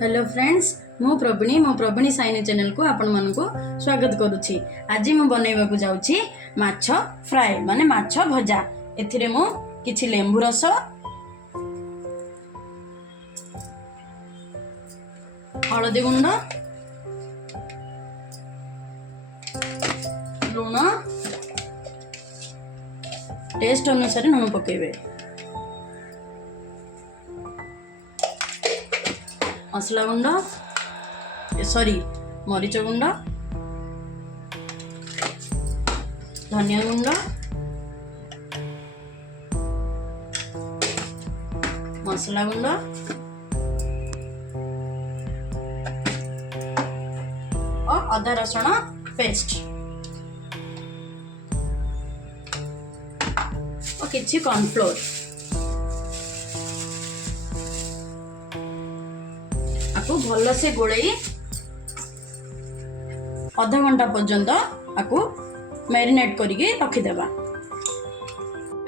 Hello friends, मु प्रवीणी Saini channel को आपण मन को स्वागत करुछि। आज मु बनैबा को जाउछि माछ फ्राई माने माछ भजा। एथिरे मु किछि लेंबू रस, हळदी गुंड, लूण, टेस्ट अनुसार लूण पकेबे, मसला गुंड मरीच गुंड, धनिया गुंड, मसला गुंड और अदा रसुण पेस्ट और किछि कॉर्नफ्लोर। आपको भल से गोलई आधा घंटा पर्यंत आपको मैरिनेट करके रखिदेबा।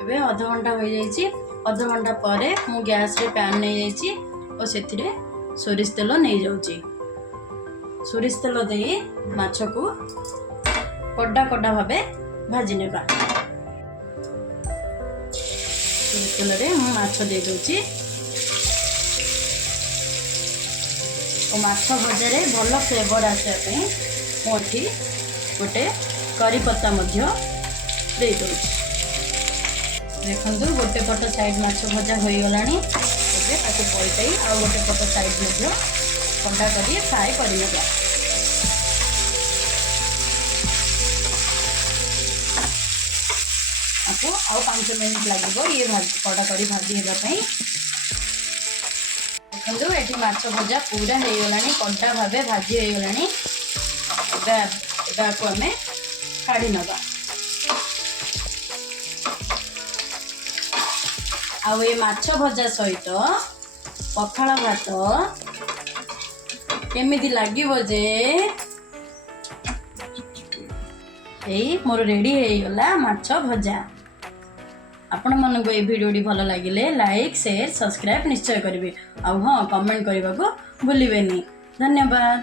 एबे आधा घंटा हो जाइए। आधा घंटा पर मु गैस रे पैन नहीं जाइए और सेथिरे सोरिष तेल नहीं जाउची। सोरिष तेल दे माछ को कड्डा कड्डा भाबे भाजी नेबा। सोरिष तेल रे मु माछ दे दोची और माछ भजा रे भल फ्लेवर आसे मोठी गोटे करी पत्ता मध्य दे दो। देखंतु गोटे पट साइड माछ भजा हो गलानी। एबे ताको पलटाई आ गोटे पट साइड मध्य कंडा करी फ्राई करिनेबा। आपको आउ 5 मिनिट लागो ये कड़ा करी भाजी हेबा पई। देखंतु एठी माछ भजा पूरा हो गलानी, कंडा भाबे भाजी हो गलानी। को हमें काढ़ी नवा। आउ ये माछ भजा सहित पखाळ भात केमिति लागिबो जे एई मोर रेडी हे गला माछ भजा। आपण मन को ए वीडियो भल लागिले लाइक शेयर सब्सक्राइब निश्चय करिवे। आ हां कमेंट करबा को भूलिबेनी। धन्यवाद।